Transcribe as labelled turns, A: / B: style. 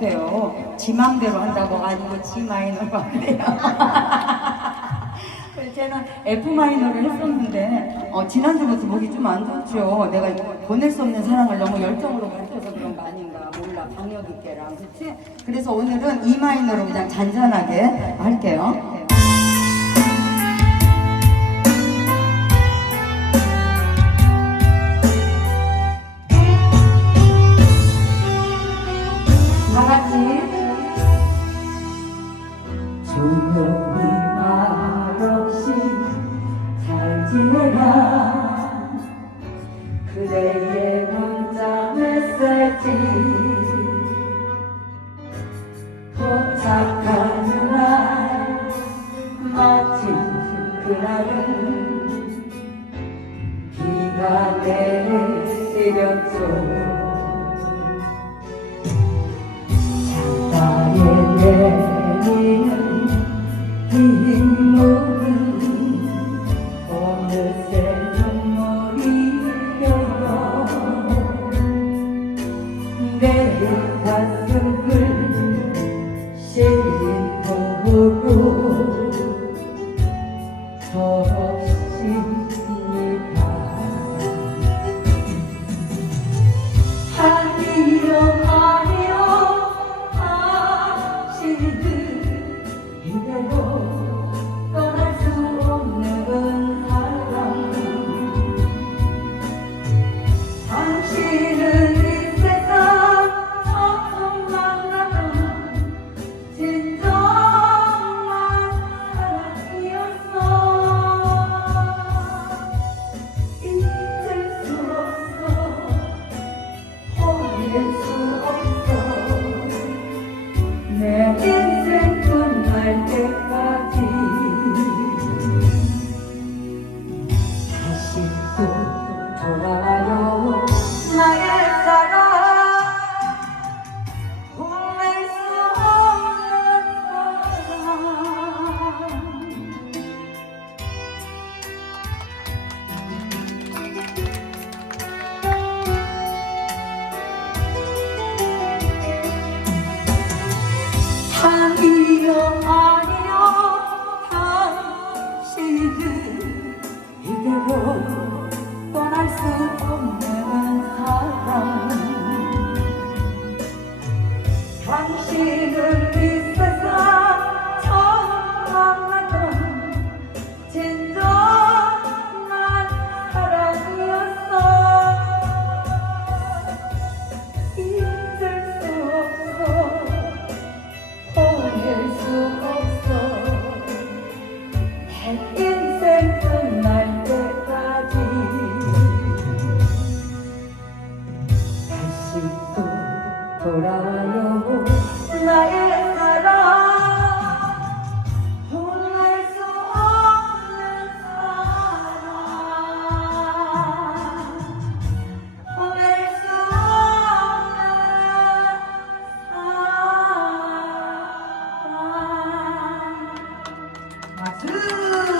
A: 돼요. 지 맘대로 한다고 아니고 지 마이너로 한대요. 그래서 제가 F 마이너를 했었는데 어, 지난주부터 목이 좀 안 좋죠. 내가 보낼 수 없는 사랑을 너무 열정으로 밝혀서 그런 거 아닌가 몰라 강력 있게랑 그렇지? 그래서 오늘은 E 마이너로 그냥 잔잔하게 할게요. 내리 Yes. 아니요 아니요 당신은 이대로 떠날 수 없는 사람. 당신은 이 돌아와요 나의 사랑. 혼날 수 없는 사랑. 혼낼 수 없는